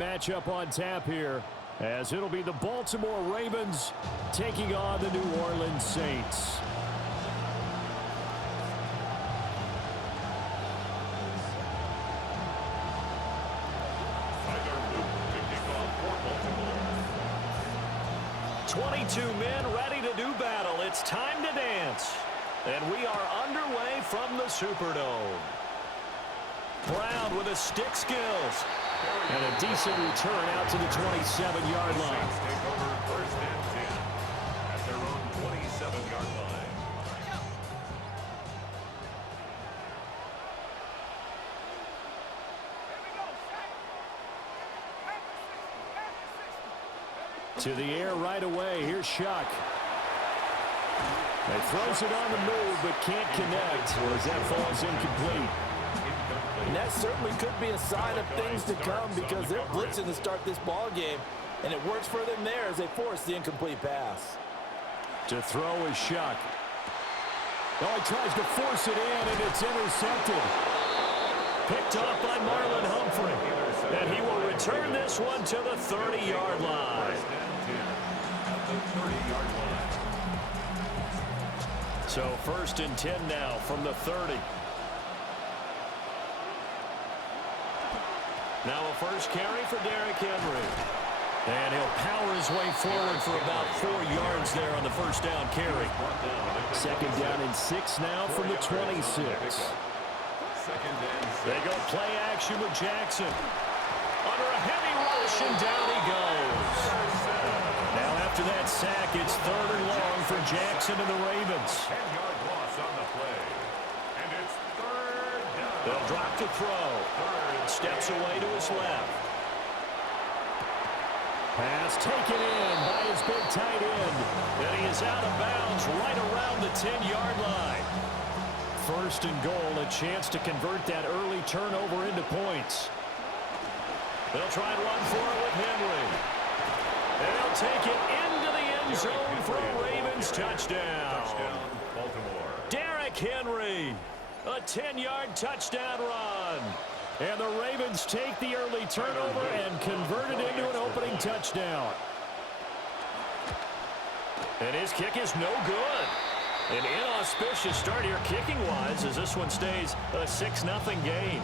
matchup on tap here, as it'll be the Baltimore Ravens taking on the New Orleans Saints. Men ready to do battle. It's time to dance. And we are underway from the Superdome. Brown with his stick skills. And a decent return out to the 27-yard line. Take over first and 10 at their own 27-yard line. To the air right away. Here's Shuck. He throws it on the move, but can't connect as that falls incomplete. And that certainly could be a sign of things to come because they're blitzing to start this ball game, and it works for them there as they force the incomplete pass. To throw is Shuck. Oh, he tries to force it in, and it's intercepted. Picked off by Marlon Humphrey. And he will return this one to the 30-yard line. So first and 10 now from the 30. Now a first carry for Derrick Henry. And he'll power his way forward for about 4 yards there on the first down carry. Second down and 6 now from the 26. They go play action with Jackson. Under a heavy rush, and down he goes. Now after that sack, it's 3rd and long for Jackson and the Ravens. 10-yard loss on the play. And it's 3rd down. They'll drop to throw. Steps away to his left. Pass taken in by his big tight end. And he is out of bounds right around the 10-yard line. First and goal, a chance to convert that early turnover into points. They'll try and run for it with Henry. And they'll take it into the end zone for a Ravens touchdown. Touchdown, Baltimore. Derrick Henry, a 10-yard touchdown run. And the Ravens take the early turnover and convert it into an opening touchdown. And his kick is no good. An inauspicious start here kicking-wise as this one stays a 6-0 game.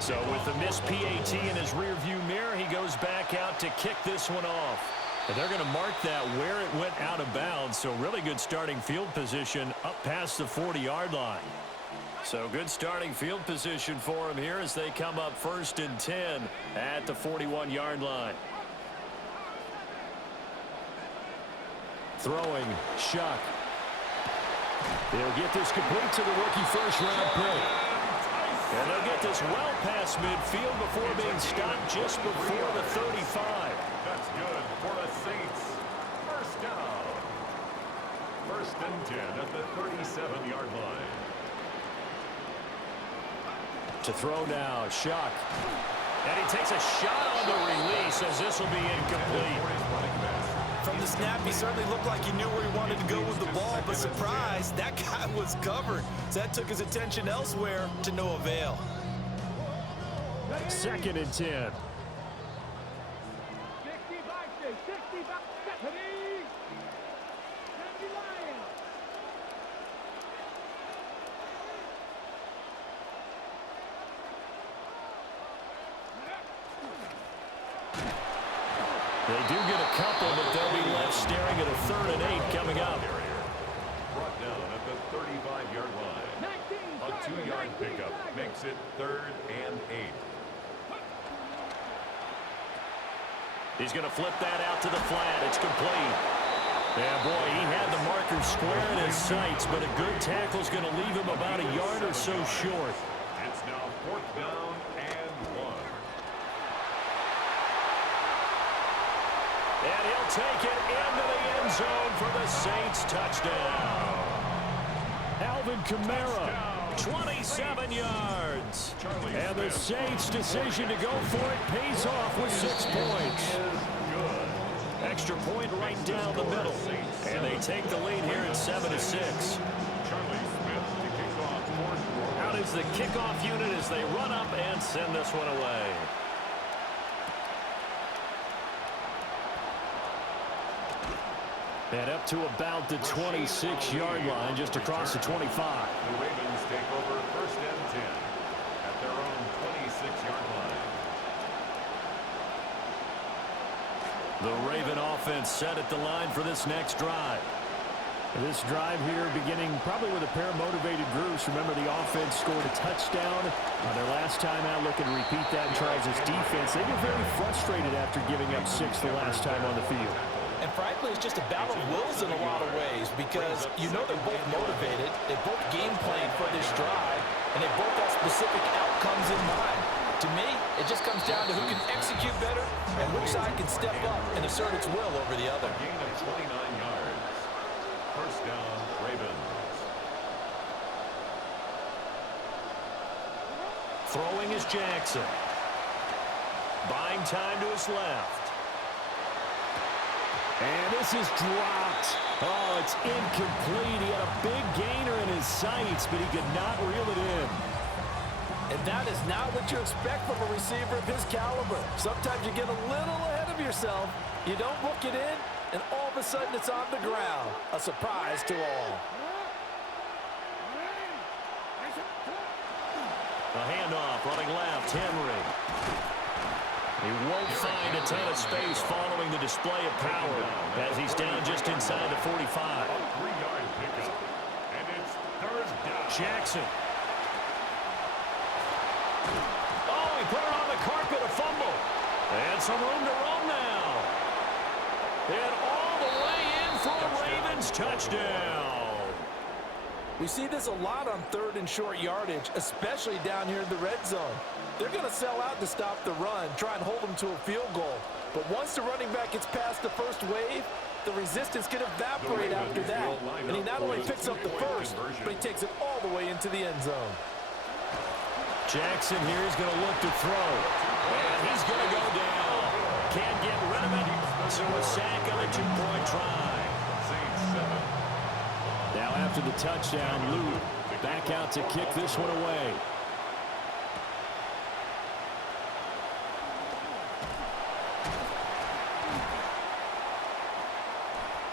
So with the missed PAT in his rearview mirror, he goes back out to kick this one off. And they're going to mark that where it went out of bounds. So really good starting field position up past the 40-yard line. So good starting field position for him here as they come up first and 10 at the 41-yard line. Throwing, Shuck. They'll get this complete to the rookie first-round pick. And they'll get this well past midfield before being stopped just before the 35. That's good for the Saints. First down. First and 10 at the 37-yard line. To throw now, Shuck. And he takes a shot on the release as this will be incomplete. From the snap, he certainly looked like he knew where he wanted to go with the ball, but surprise, that guy was covered. So that took his attention elsewhere to no avail. Second and 10. They do get a couple, but they'll be left staring at a 3rd and 8 coming up. Brought down at the 35-yard line. A 2-yard pickup makes it 3rd and 8. He's going to flip that out to the flat. It's complete. Yeah, boy, he had the marker square in his sights, but a good tackle is going to leave him about a yard or so short. It's now 4th down and 1. And he'll take it into the end zone for the Saints touchdown. Alvin Kamara, 27 yards. And the Saints' decision to go for it pays off with 6 points. Extra point right down the middle. And they take the lead here at 7-6. Out is the kickoff unit as they run up and send this one away. And up to about the 26-yard line, just across the 25. The Ravens take over 1st and 10 at their own 26-yard line. The Raven offense set at the line for this next drive. This drive here beginning probably with a pair of motivated groups. Remember, the offense scored a touchdown on their last time out. Looking to repeat that and try this defense. They were very frustrated after giving up 6 the last time on the field. And frankly, it's just a battle of wills in a lot of ways because you know they're both motivated. They both game plan for this drive, and they both have specific outcomes in mind. To me, it just comes down to who can execute better and which side can step up and assert its will over the other. Gain of 29 yards. 1st down, Ravens. Throwing is Jackson. Buying time to his left. And this is dropped. Oh, it's incomplete. He had a big gainer in his sights, but he could not reel it in. And that is not what you expect from a receiver of his caliber. Sometimes you get a little ahead of yourself. You don't book it in, and all of a sudden it's on the ground. A surprise to all. A handoff running left, Henry. He won't find a ton of space following the display of power as he's down just inside the 45. 3-yard pickup. And it's 3rd down. Jackson. Oh, he put it on the carpet, a fumble. And some room to run now. And all the way in for a Ravens touchdown. We see this a lot on 3rd and short yardage, especially down here in the red zone. They're going to sell out to stop the run, try and hold them to a field goal. But once the running back gets past the first wave, the resistance can evaporate after that. And he not only picks up the first, but he takes it all the way into the end zone. Jackson here is going to look to throw. And he's going to go down. Can't get rid of it. So a sack on a 2-point try. Now after the touchdown, Lou back out to kick this one away.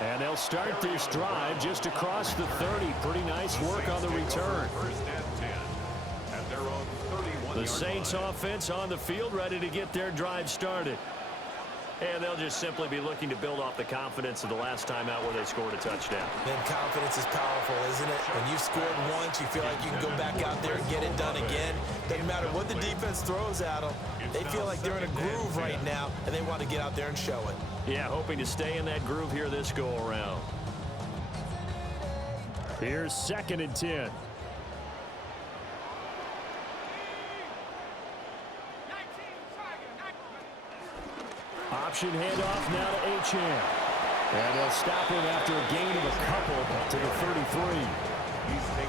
And they'll start this drive just across the 30. Pretty nice work on the return. 1st and 10 at their own 31-yard The Saints line. offense on the field, ready to get their drive started. And they'll just simply be looking to build off the confidence of the last time out where they scored a touchdown. Man, confidence is powerful, isn't it? When you've scored once, you feel like you can go back out there and get it done again. Doesn't matter what the defense throws at them. They feel like they're in a groove right now, and they want to get out there and show it. Yeah, hoping to stay in that groove here this go-around. Here's 2nd and 10. Option handoff now to Achane. And they'll stop him after a gain of a couple to the 33.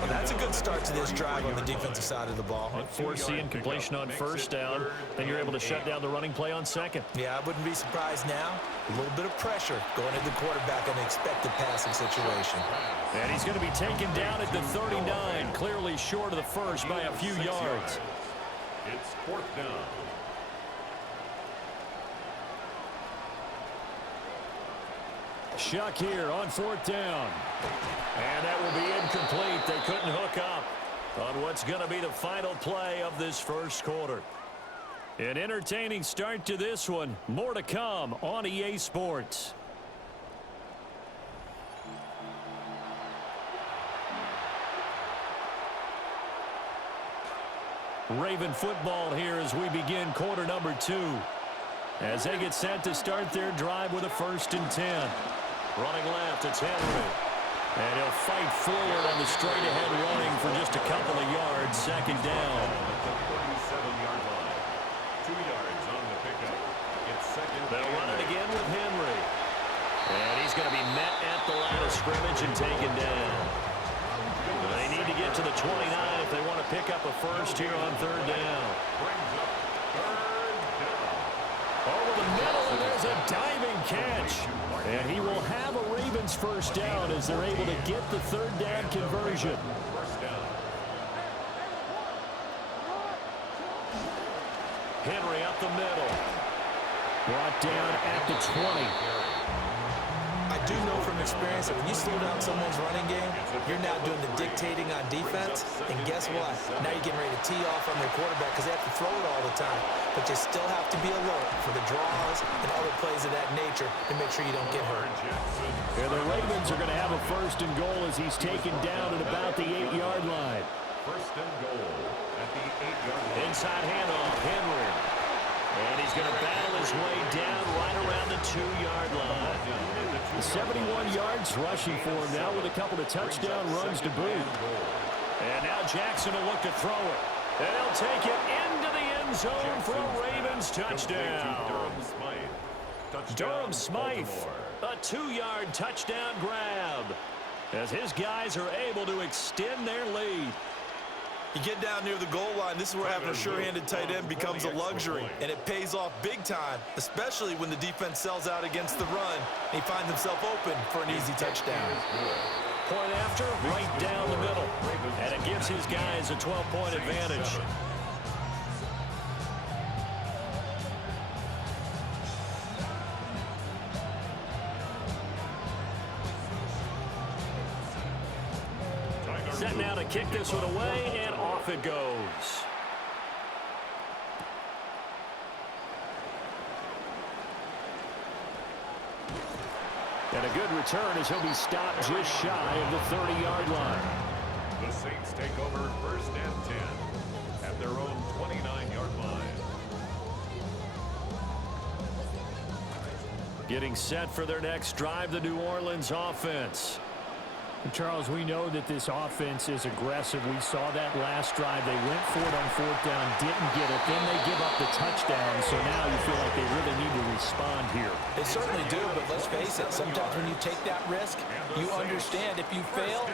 Well, that's a good start to this drive on the defensive side of the ball. And foreseeing completion on 1st down, then you're able to shut down the running play on 2nd. Yeah, I wouldn't be surprised now. A little bit of pressure going into the quarterback on an expected passing situation. And he's going to be taken down at the 39, clearly short of the first by a few yards. It's 4th down. Shuck here on 4th down. And that will be incomplete. They couldn't hook up on what's going to be the final play of this first quarter. An entertaining start to this one. More to come on EA Sports. Raven football here as we begin quarter number 2. As they get set to start their drive with a 1st and 10. Running left, it's Henry. And he'll fight forward on the straight-ahead running for just a couple of yards. 2nd down. At the 37-yard line. 2 yards on the pickup. It's 2nd. They'll run it again with Henry. And he's going to be met at the line of scrimmage and taken down. They need to get to the 29 if they want to pick up a first here on 3rd down. Brings up 3rd down. Over the middle, and there's a diving catch. And he will have a Ravens 1st down as they're able to get the 3rd down conversion. 1st down. Henry up the middle. Brought down at the 20. I do know from experience that when you slow down someone's running game, you're now doing the dictating on defense. And guess what? Now you're getting ready to tee off on their quarterback because they have to throw it all the time. But you still have to be alert for the draws and other plays of that nature to make sure you don't get hurt. Yeah, the Ravens are going to have a first and goal as he's taken down at about the 8-yard line. First and goal at the 8-yard line. Inside handoff, Henry. And he's going to battle his way down right around the 2-yard line. 71 yards rushing for him now with a couple of touchdown runs to boot. And now Jackson will look to throw it. And he'll take it into the end zone for a Ravens touchdown. Durham Smythe, a 2-yard touchdown grab as his guys are able to extend their lead. You get down near the goal line, this is where having a sure-handed tight end becomes a luxury, and it pays off big time, especially when the defense sells out against the run, and he finds himself open for an easy touchdown. Point after, right down the middle, and it gives his guys a 12-point advantage. Set now to kick this one away, and off it goes. And a good return as he'll be stopped just shy of the 30-yard line. The Saints take over first and 10 at their own 29-yard line. Getting set for their next drive, the New Orleans offense. Charles, we know that this offense is aggressive. We saw that last drive. They went for it on fourth down, didn't get it. Then they give up the touchdown. So now you feel like they really need to respond here. They certainly do, but let's face it. Sometimes when you take that risk, you understand if you fail,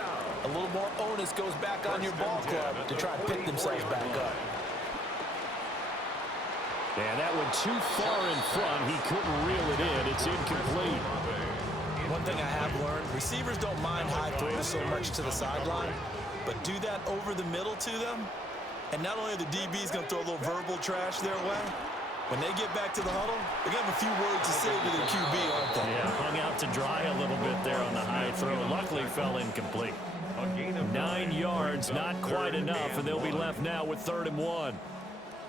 a little more onus goes back on your ball club to try and pick themselves back up. And that went too far in front. He couldn't reel it in. It's incomplete. One thing I have learned, receivers don't mind high throws so much to the sideline, but do that over the middle to them, and not only are the DBs going to throw a little verbal trash their way, when they get back to the huddle, they're going to have a few words to say to their QB, aren't they? Yeah, hung out to dry a little bit there on the high throw. Luckily fell incomplete. 9 yards, not quite enough, and they'll be left now with 3rd and 1.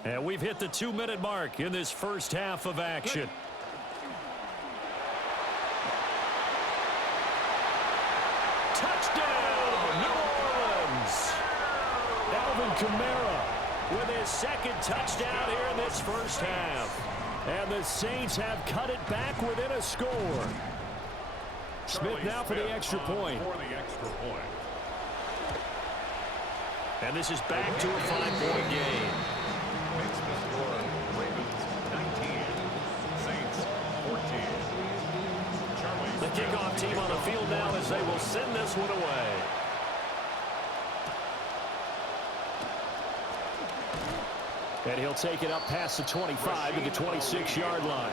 And we've hit the 2-minute mark in this first half of action. Touchdown, New Orleans! Alvin Kamara with his second touchdown here in this first half. And the Saints have cut it back within a score. Smith now for the extra point. And this is back to a 5-point game. Makes the score Ravens 19, Saints 14. The kickoff team on the field now as they will send this one away. And he'll take it up past the 25 to the 26-yard line.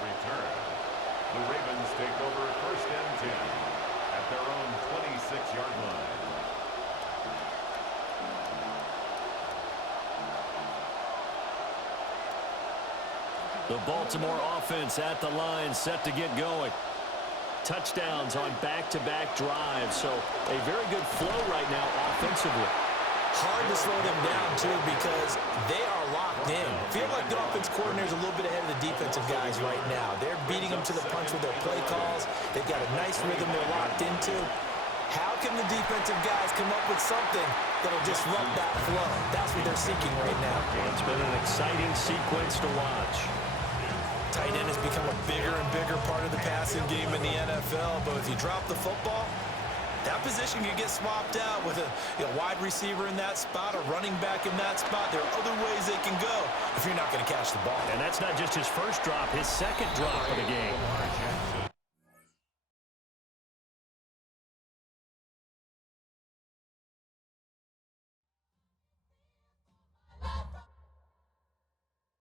The Ravens take over first and 10 at their own 26-yard line. The Baltimore offense at the line, set to get going. Touchdowns on back-to-back drives, so a very good flow right now offensively. Hard to slow them down, too, because they are locked in. Feel like the offense coordinator is a little bit ahead of the defensive guys right now. They're beating them to the punch with their play calls. They've got a nice rhythm they're locked into. How can the defensive guys come up with something that'll disrupt that flow? That's what they're seeking right now. Well, it's been an exciting sequence to watch. Tight end has become a bigger and bigger part of the passing game in the NFL, but if you drop the football, that position can get swapped out with a wide receiver in that spot, a running back in that spot. There are other ways they can go if you're not going to catch the ball. And that's not just his first drop, his second drop of the game.